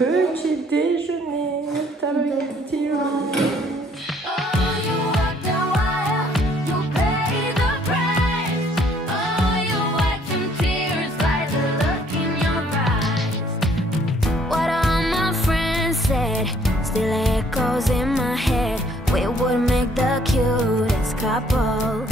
petit déjeuner, t'as le petit still echoes in my head. We would make the cutest couple.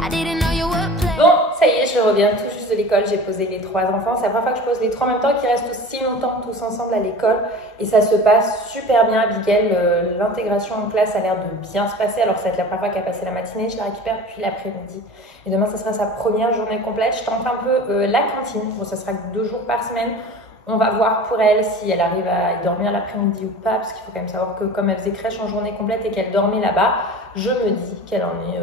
I didn't know you were playing. Bon, ça y est, je reviens tout juste de l'école. J'ai posé les 3 enfants. C'est la première fois que je pose les 3 en même temps, qui restent aussi longtemps tous ensemble à l'école. Et ça se passe super bien. Abigail, l'intégration en classe a l'air de bien se passer. Alors, ça va être la première fois qu'elle a passé la matinée. Je la récupère puis l'après-midi. Et demain, ça sera sa première journée complète. Je tente un peu la cantine. Bon, ça sera 2 jours par semaine. On va voir pour elle si elle arrive à y dormir l'après-midi ou pas, parce qu'il faut quand même savoir que comme elle faisait crèche en journée complète et qu'elle dormait là-bas, je me dis qu'elle en est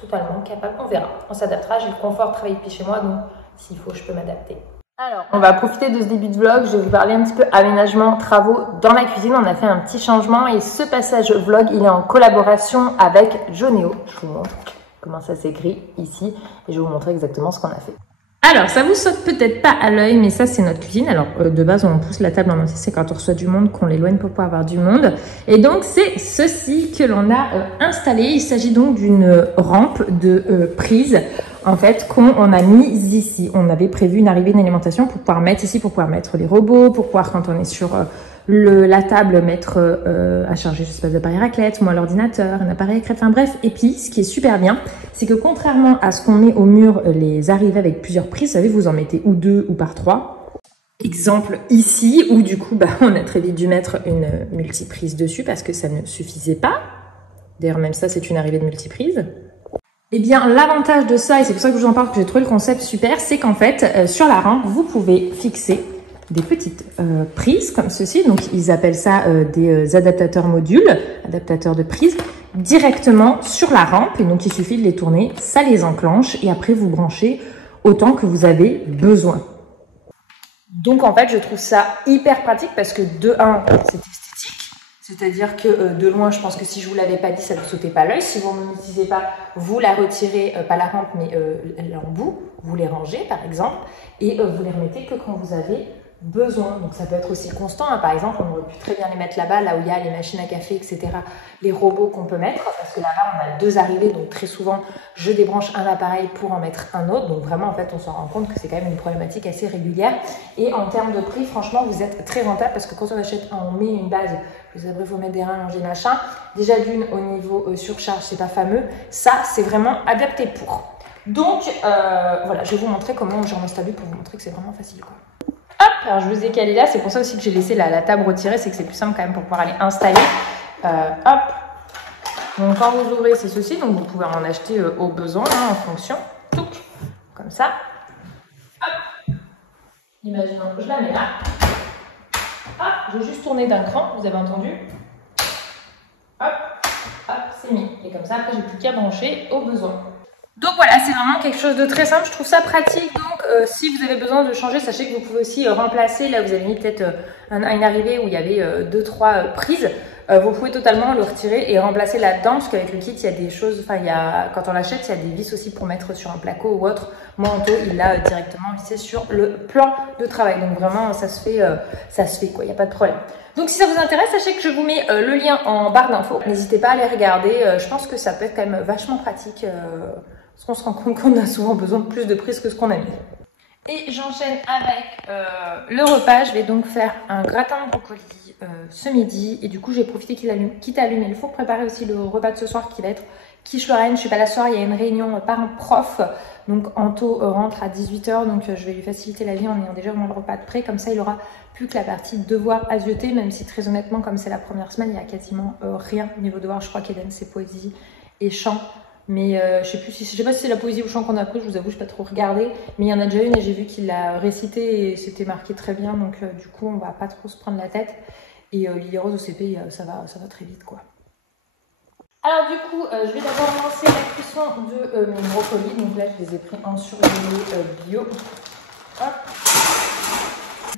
totalement capable. On verra, on s'adaptera. J'ai le confort de travailler depuis chez moi, donc s'il faut, je peux m'adapter. Alors, on va profiter de ce début de vlog. Je vais vous parler un petit peu aménagement, travaux dans la cuisine. On a fait un petit changement et ce passage vlog, il est en collaboration avec Jonéo. Je vous montre comment ça s'écrit ici et je vais vous montrer exactement ce qu'on a fait. Alors, ça vous saute peut-être pas à l'œil, mais ça, c'est notre cuisine. Alors, de base, on pousse la table en entier. C'est quand on reçoit du monde qu'on l'éloigne pour pouvoir avoir du monde. Et donc, c'est ceci que l'on a installé. Il s'agit donc d'une rampe de prise, en fait, qu'on a mise ici. On avait prévu une arrivée d'alimentation pour pouvoir mettre ici, pour pouvoir mettre les robots, pour pouvoir, quand on est sur la table, mettre à charger, je sais pas, d'appareil raclette, moi l'ordinateur, un appareil crêpe, enfin bref. Et puis, ce qui est super bien, c'est que contrairement à ce qu'on met au mur, les arrivées avec plusieurs prises, vous savez, vous en mettez ou 2 ou par 3. Exemple ici, où du coup, on a très vite dû mettre une multiprise dessus parce que ça ne suffisait pas. D'ailleurs, même ça, c'est une arrivée de multiprise. Eh bien, l'avantage de ça, et c'est pour ça que je vous en parle, que j'ai trouvé le concept super, c'est qu'en fait, sur la rampe, vous pouvez fixer des petites prises comme ceci. Donc, ils appellent ça des adaptateurs modules, adaptateurs de prise, directement sur la rampe. Et donc, il suffit de les tourner, ça les enclenche et après, vous branchez autant que vous avez besoin. Donc, en fait, je trouve ça hyper pratique parce que de 1, c'est esthétique. C'est-à-dire que de loin, je pense que si je vous l'avais pas dit, ça ne vous sautait pas l'œil. Si vous ne l'utilisez pas, vous la retirez, pas la rampe, mais l'embout. Vous les rangez, par exemple, et vous les remettez que quand vous avez besoin. Donc ça peut être aussi constant, hein. Par exemple, on aurait pu très bien les mettre là-bas, là où il y a les machines à café, etc. Les robots qu'on peut mettre, parce que là-bas, on a 2 arrivées, donc très souvent, je débranche un appareil pour en mettre un autre. Donc vraiment, en fait, on s'en rend compte que c'est quand même une problématique assez régulière. Et en termes de prix, franchement, vous êtes très rentable, parce que quand on achète on met une base, vous après, il faut mettre des rallongés, machin. Déjà d'une, au niveau surcharge, c'est pas fameux. Ça, c'est vraiment adapté pour. Donc, voilà, je vais vous montrer comment j'en installe pour vous montrer que c'est vraiment facile, quoi. Hop, alors je vous ai calé là, c'est pour ça aussi que j'ai laissé la table retirée, c'est que c'est plus simple quand même pour pouvoir aller installer. Hop, donc quand vous ouvrez, c'est ceci, donc vous pouvez en acheter au besoin, hein, en fonction. Touc, comme ça. Hop, imaginons que je la mets là. Hop, je vais juste tourner d'un cran, vous avez entendu. Hop, hop, c'est mis. Et comme ça, après, j'ai plus qu'à brancher au besoin. Donc voilà, c'est vraiment quelque chose de très simple, je trouve ça pratique. Donc si vous avez besoin de changer, sachez que vous pouvez aussi remplacer, là vous avez mis peut-être une arrivée où il y avait 2-3 prises, vous pouvez totalement le retirer et remplacer là-dedans, parce qu'avec le kit il y a des choses, enfin quand on l'achète, il y a des vis aussi pour mettre sur un placo ou autre. Moi Anto, il l'a directement vissé sur le plan de travail, donc vraiment ça se fait quoi, il n'y a pas de problème. Donc si ça vous intéresse, sachez que je vous mets le lien en barre d'infos, n'hésitez pas à aller regarder, je pense que ça peut être quand même vachement pratique. Parce qu'on se rend compte qu'on a souvent besoin de plus de prises que ce qu'on a mis. Et j'enchaîne avec le repas. Je vais donc faire un gratin de brocoli ce midi. Et du coup, j'ai profité quitte à allumer le four, préparer aussi le repas de ce soir qui va être quiche Lorraine. Je suis pas là ce soir, il y a une réunion par un prof. Donc Anto rentre à 18 h. Donc je vais lui faciliter la vie en ayant déjà le repas de prêt. Comme ça, il aura plus que la partie devoir à zioter. Même si très honnêtement, comme c'est la première semaine, il y a quasiment rien au niveau devoir. Je crois qu'Eden, c'est poésie et chant. Mais je sais pas si c'est la poésie ou le chant qu'on a appris, je vous avoue, je n'ai pas trop regardé. Mais il y en a déjà une et j'ai vu qu'il l'a récité et c'était marqué très bien. Donc du coup, on va pas trop se prendre la tête. Et Lily Rose au CP, ça va très vite, quoi. Alors du coup, je vais d'abord lancer la cuisson de mes brocolis. Donc là, je les ai pris en surgelé bio. Hop.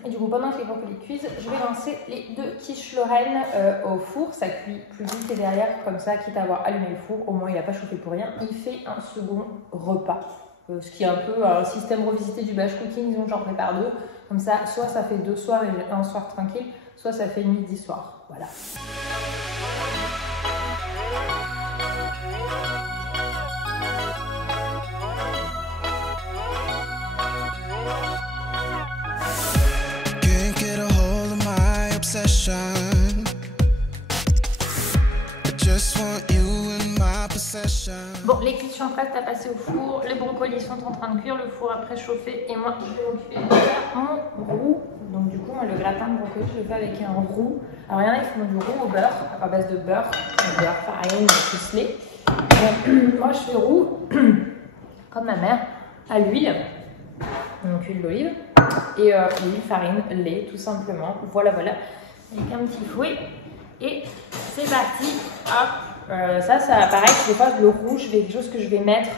Et du coup, pendant que les brocolis cuisent, je vais lancer les 2 quiches Lorraine au four. Ça cuit plus vite et derrière, comme ça, quitte à avoir allumé le four, au moins il n'a pas chauffé pour rien. Il fait un second repas. Ce qui est un peu un système revisité du batch cooking, disons que j'en prépare 2. Comme ça, soit ça fait 2 soirs et un soir tranquille, soit ça fait nuit 10 soirs. Voilà. Bon, les quiches sont prêtes à passer au four, les brocolis sont en train de cuire, le four a préchauffé et moi je vais m'occuper de faire mon roux. Donc du coup, moi, le gratin de brocoli, je le fais avec un roux. Alors il y en a qui font du roux au beurre, à base de beurre, farine, ficelé. Moi je fais roux, comme ma mère, à l'huile, donc huile d'olive, et huile, farine, lait, tout simplement. Voilà, voilà, avec un petit fouet. Et c'est parti, hop. Ça pareil, des fois le rouge, quelque chose que je vais mettre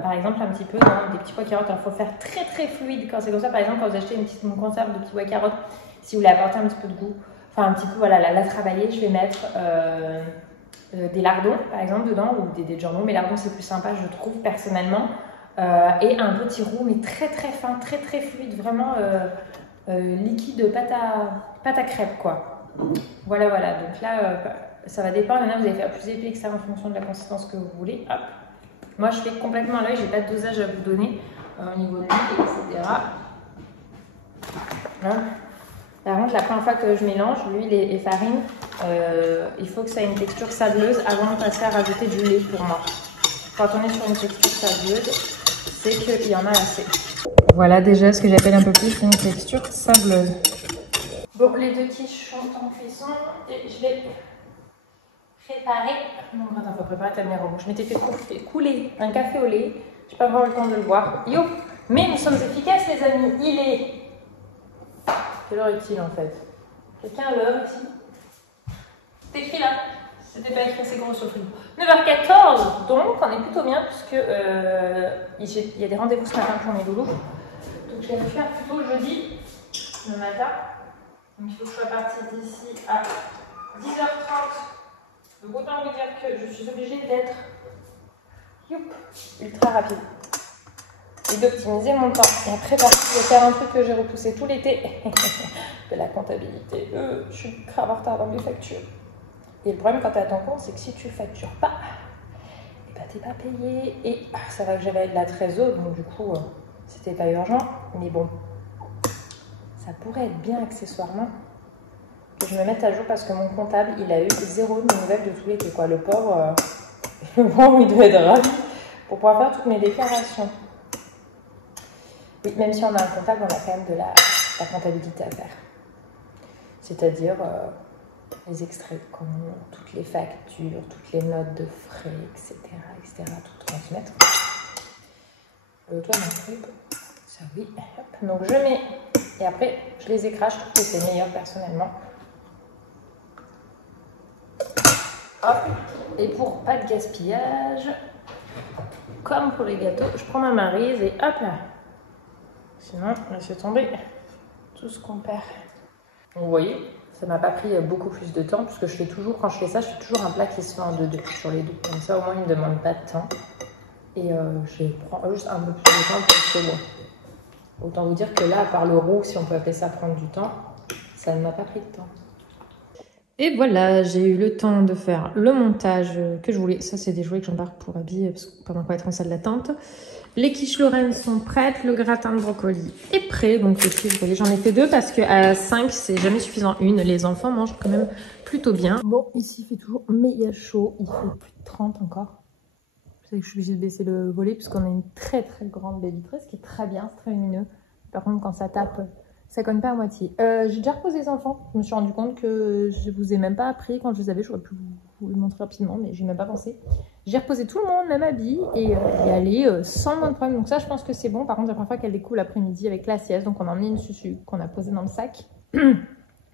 par exemple un petit peu dans des petits pois carottes. Alors il faut faire très très fluide quand c'est comme ça. Par exemple, quand vous achetez une conserve de petits pois carottes, si vous voulez apporter un petit peu de goût, enfin un petit peu, voilà, la travailler, je vais mettre des lardons par exemple dedans, ou des jambons, mais lardons c'est plus sympa je trouve personnellement, et un petit roux mais très très fin, très très fluide, vraiment liquide, pâte à crêpes quoi. Voilà, voilà, donc là ça va dépendre, maintenant vous allez faire plus épais que ça en fonction de la consistance que vous voulez. Hop. Moi je fais complètement à l'œil, j'ai pas de dosage à vous donner au niveau de l'huile, etc. Hein. Par contre, la première fois que je mélange l'huile et farine, il faut que ça ait une texture sableuse avant de passer à rajouter du lait pour moi. Quand on est sur une texture sableuse, c'est qu'il y en a assez. Voilà déjà ce que j'appelle un peu plus une texture sableuse. Bon, les 2 quiches sont en cuisson et je vais préparer. Non, attends, faut préparer ta lumière rouge. Je m'étais fait couler un café au lait. Je n'ai pas encore eu le temps de le boire. Yo! Mais nous sommes efficaces, les amis. Il est. Quelle heure est-il en fait? Quelqu'un a l'heure ici? C'est écrit là. C'était pas écrit assez gros sur le frigo. 9h14, donc on est plutôt bien puisque il y a des rendez-vous ce matin pour mes loulous. Donc je vais le faire plutôt jeudi, le matin. Donc il faut que je sois partie d'ici à 10h30. Donc autant vous dire que je suis obligée d'être ultra rapide et d'optimiser mon temps. Et après, je vais faire un truc que j'ai repoussé tout l'été, de la comptabilité. Je suis grave en retard dans mes factures. Et le problème quand tu es à ton compte, c'est que si tu factures pas, et ben t'es pas payé. Et ça va que j'avais de la trésor, donc du coup, c'était pas urgent. Mais bon, ça pourrait être bien accessoirement que je me mette à jour parce que mon comptable, il a eu 0 nouvelles de tout l'été, quoi. Le pauvre, il doit être ravi pour pouvoir faire toutes mes déclarations. Oui, même si on a un comptable, on a quand même de la comptabilité à faire. C'est-à-dire les extraits de compte, toutes les factures, toutes les notes de frais, etc. tout transmettre. Toi, mon truc, ça oui. Hop. Donc je mets, et après je les écrase, je trouve que c'est meilleur personnellement. Hop. Et pour pas de gaspillage, comme pour les gâteaux, je prends ma maryse et hop là. Sinon, laissez tomber tout ce qu'on perd. Donc, vous voyez, ça m'a pas pris beaucoup plus de temps puisque je fais toujours, quand je fais ça, je fais toujours un plat qui se fait en 2-2 sur les deux. Comme ça, au moins, il ne me demande pas de temps. Et je prends juste un peu plus de temps pour que c'est bon. Autant vous dire que là, à part le roux, si on peut appeler ça prendre du temps, ça ne m'a pas pris de temps. Et voilà, j'ai eu le temps de faire le montage que je voulais. Ça, c'est des jouets que j'embarque pour habiller pendant qu'on va être en salle d'attente. Les quiches Lorraine sont prêtes, le gratin de brocoli est prêt. Donc les quiches, vous voyez, j'en ai fait 2 parce qu'à 5, c'est jamais suffisant une. Les enfants mangent quand même plutôt bien. Bon, ici, il fait toujours méga chaud. Il fait plus de 30 encore. Je sais que je suis obligée de baisser le volet puisqu'on a une très très grande baie vitrée, ce qui est très bien, c'est très lumineux. Par contre, quand ça tape, ça cogne pas à moitié. J'ai déjà reposé les enfants. Je me suis rendu compte que je vous ai même pas appris quand je les avais. J'aurais pu vous le montrer rapidement, mais j'ai même pas pensé. J'ai reposé tout le monde, même habillé, et y aller sans moins de problème. Donc ça, je pense que c'est bon. Par contre, la première fois qu'elle découle l'après-midi avec la sieste, donc on a emmené une susu qu'on a posée dans le sac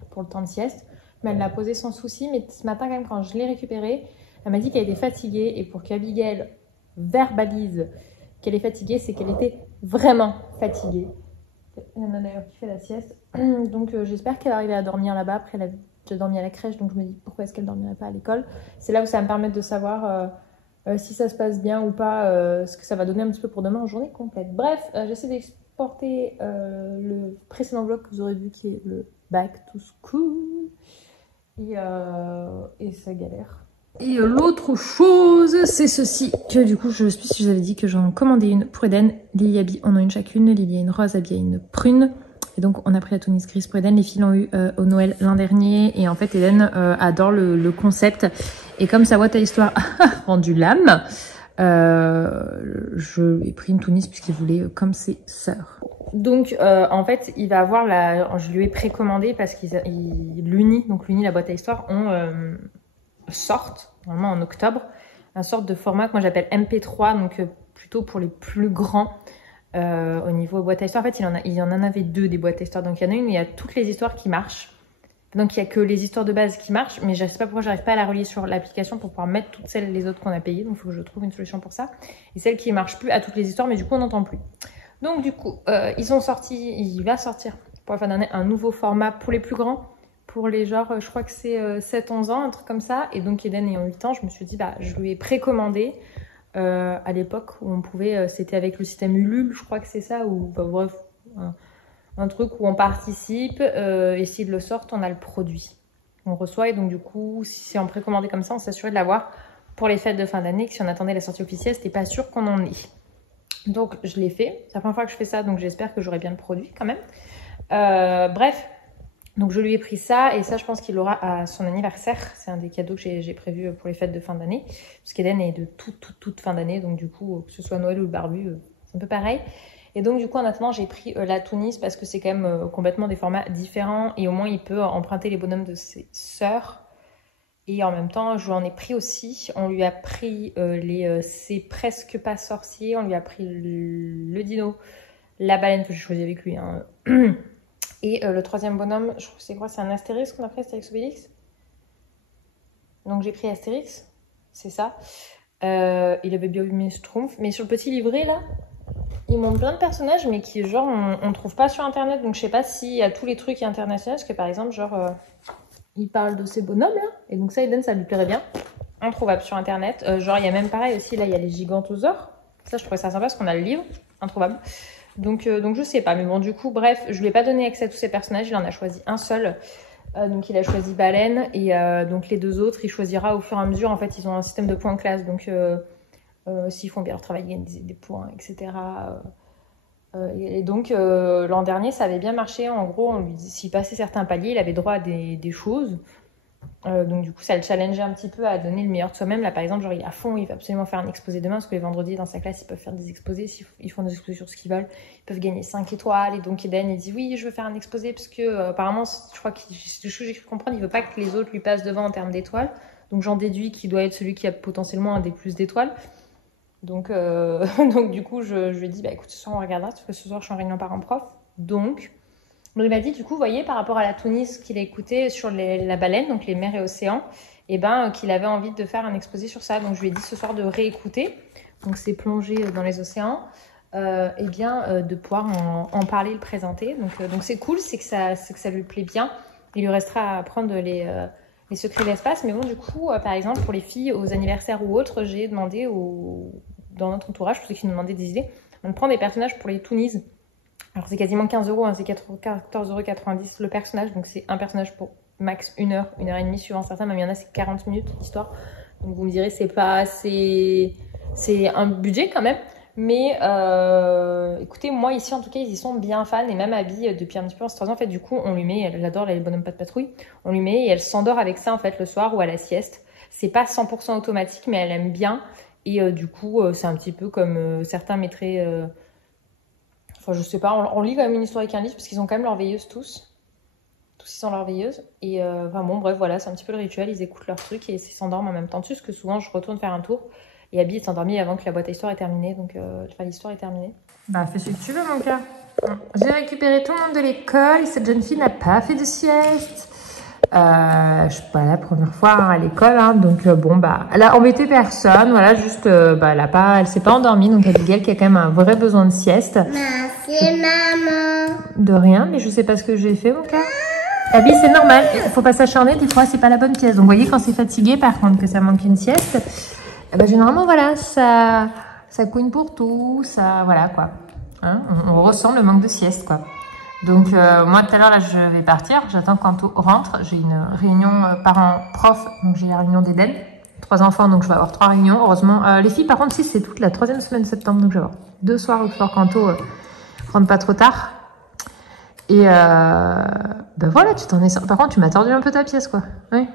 pour le temps de sieste. Mais elle l'a posée sans souci. Mais ce matin, quand même, quand je l'ai récupérée, elle m'a dit qu'elle était fatiguée. Et pour qu'Abigail verbalise qu'elle est fatiguée, c'est qu'elle était vraiment fatiguée. Elle en a d'ailleurs qui fait la sieste. Donc j'espère qu'elle arrive à dormir là-bas. Après, elle a déjà dormi à la crèche, donc je me dis pourquoi est-ce qu'elle ne dormirait pas à l'école. C'est là où ça va me permettre de savoir si ça se passe bien ou pas, ce que ça va donner un petit peu pour demain en journée complète. Bref, j'essaie porter le précédent vlog que vous aurez vu qui est le Back to School. Et ça galère. Et l'autre chose, c'est ceci. Que du coup, je sais plus si je vous avais dit que j'en commandais une pour Eden. Lily et Abby en ont une chacune. Lily a une rose, Abby a une prune. Et donc, on a pris la Tunis grise pour Eden. Les filles l'ont eu au Noël l'an dernier. Et en fait, Eden adore le concept. Et comme sa boîte à histoire a rendu l'âme, je lui ai pris une Tunis puisqu'il voulait comme ses sœurs. Donc, en fait, il va avoir je lui ai précommandé parce l'Uni, donc l'Uni, la boîte à histoire, sortent, normalement en octobre, un sorte de format que moi j'appelle MP3, donc plutôt pour les plus grands au niveau boîte à histoire. En fait, il y en avait 2 des boîtes à histoire. Donc, il y en a une où il y a toutes les histoires qui marchent. Donc, il n'y a que les histoires de base qui marchent, mais je ne sais pas pourquoi j'arrive pas à la relier sur l'application pour pouvoir mettre toutes les autres qu'on a payées. Donc, il faut que je trouve une solution pour ça. Et celle qui ne marche plus à toutes les histoires, mais du coup, on n'entend plus. Donc, du coup, il va sortir pour la fin d'année un nouveau format pour les plus grands. Pour les genres, je crois que c'est 7-11 ans, un truc comme ça. Et donc, Eden ayant 8 ans, je me suis dit, je lui ai précommandé à l'époque où on pouvait, c'était avec le système Ulule, je crois que c'est ça, ou bref, un truc où on participe et s'ils le sortent, on a le produit. On reçoit et donc, du coup, si c'est en précommandé comme ça, on s'assurait de l'avoir pour les fêtes de fin d'année, que si on attendait la sortie officielle, c'était pas sûr qu'on en ait. Donc, je l'ai fait. C'est la première fois que je fais ça, donc j'espère que j'aurai bien le produit quand même. Bref. Donc je lui ai pris ça et ça je pense qu'il l'aura à son anniversaire. C'est un des cadeaux que j'ai prévu pour les fêtes de fin d'année. Parce qu'Eden est de toute fin d'année. Donc du coup, que ce soit Noël ou le barbu, c'est un peu pareil. Et donc du coup en attendant j'ai pris la Tunis parce que c'est quand même complètement des formats différents. Et au moins il peut emprunter les bonhommes de ses sœurs. Et en même temps je lui en ai pris aussi. On lui a pris C'est presque pas sorcier. On lui a pris le dino, la baleine que j'ai choisi avec lui. Hein. Et le troisième bonhomme, je crois que c'est quoi? C'est un Astérix qu'on a pris, Astérix Obélix. Donc j'ai pris Astérix, c'est ça. Il avait bien mis Schtroumpf. Mais sur le petit livret là, ils montrent plein de personnages, mais qui genre on trouve pas sur internet. Donc je sais pas s'il y a tous les trucs internationaux. Parce que par exemple, genre, il parle de ces bonhommes là. Et donc ça, Eden, ça lui plairait bien. Introuvable sur internet. Genre il y a même pareil aussi, là il y a les Gigantosaures. Ça je trouvais ça sympa parce qu'on a le livre, introuvable. Donc je sais pas, mais bon du coup bref, je lui ai pas donné accès à tous ces personnages, il en a choisi un seul, donc il a choisi Baleine et donc les 2 autres il choisira au fur et à mesure. En fait ils ont un système de points en classe, donc s'ils font bien leur travail ils gagnent des points, etc. Et donc l'an dernier ça avait bien marché, en gros on lui dit s'il passait certains paliers il avait droit à des choses. Donc du coup ça le challengeait un petit peu à donner le meilleur de soi-même. Là par exemple genre il est à fond, il va absolument faire un exposé demain parce que les vendredis dans sa classe ils peuvent faire des exposés, s'ils font des exposés sur ce qu'ils veulent ils peuvent gagner 5 étoiles. Et donc Eden il dit oui je veux faire un exposé parce que apparemment je crois qu'il j'ai cru comprendre il veut pas que les autres lui passent devant en termes d'étoiles, donc j'en déduis qu'il doit être celui qui a potentiellement un des plus d'étoiles. Donc donc du coup je lui ai dit écoute ce soir on regardera parce que ce soir je suis en réunion parent-prof. Donc il m'a dit, du coup, vous voyez, par rapport à la Tunis qu'il a écouté sur la baleine, donc les mers et océans, qu'il avait envie de faire un exposé sur ça. Donc, je lui ai dit ce soir de réécouter. Donc, c'est plonger dans les océans. De pouvoir en parler, le présenter. Donc c'est cool, c'est que ça lui plaît bien. Il lui restera à apprendre les secrets de l'espace. Mais bon, du coup, par exemple, pour les filles, aux anniversaires ou autres, j'ai demandé dans notre entourage, pour ceux qui nous demandaient des idées, on prend des personnages pour les Tunis. Alors c'est quasiment 15 €, hein, c'est 14,90 € le personnage, donc c'est un personnage pour max 1 heure, 1 heure et demie suivant certains, même il y en a c'est 40 minutes d'histoire. Donc vous me direz c'est pas assez, c'est un budget quand même, mais écoutez moi ici en tout cas ils y sont bien fans et même Abby depuis un petit peu en 3 ans en fait du coup on lui met, elle adore les bonhommes pas de patrouille, on lui met et elle s'endort avec ça en fait le soir ou à la sieste. C'est pas 100% automatique mais elle aime bien et du coup c'est un petit peu comme certains mettraient... Enfin, je sais pas, on lit quand même une histoire avec un livre parce qu'ils ont quand même leur veilleuse tous. Tous ils ont leur veilleuse. Et bref, voilà, c'est un petit peu le rituel. Ils écoutent leur truc et ils s'endorment en même temps dessus parce que souvent je retourne faire un tour et Abby est endormie avant que la boîte à histoire est terminée. Donc l'histoire est terminée. Fais ce que tu veux, mon gars. J'ai récupéré tout le monde de l'école et cette jeune fille n'a pas fait de sieste. Je suis pas la première fois à l'école, hein, donc elle a embêté personne, voilà, juste elle s'est pas endormie, donc Abigail qui a quand même un vrai besoin de sieste. Merci maman. De rien, mais je sais pas ce que j'ai fait mon cas. Abby c'est normal, il faut pas s'acharner, des fois c'est pas la bonne pièce. Donc vous voyez quand c'est fatigué par contre que ça manque une sieste, généralement voilà, ça couine pour tout, ça voilà quoi. hein, on ressent le manque de sieste, quoi. Donc moi tout à l'heure là je vais partir, j'attends qu'Anto rentre, j'ai une réunion parents-prof, donc j'ai la réunion d'Eden, 3 enfants donc je vais avoir 3 réunions, heureusement. Les filles par contre si c'est toute la 3e semaine de septembre, donc je vais avoir 2 soirs au soir qu'Anto rentre pas trop tard. Et ben voilà, tu t'en es sorti. Par contre tu m'as tordu un peu ta pièce quoi. Oui.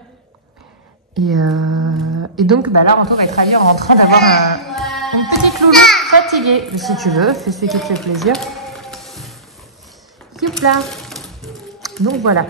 Et donc bah là Anto va être allé en train d'avoir une petite loulou fatiguée. Mais si tu veux, fais ce qui te fait plaisir. Youpla. Donc voilà.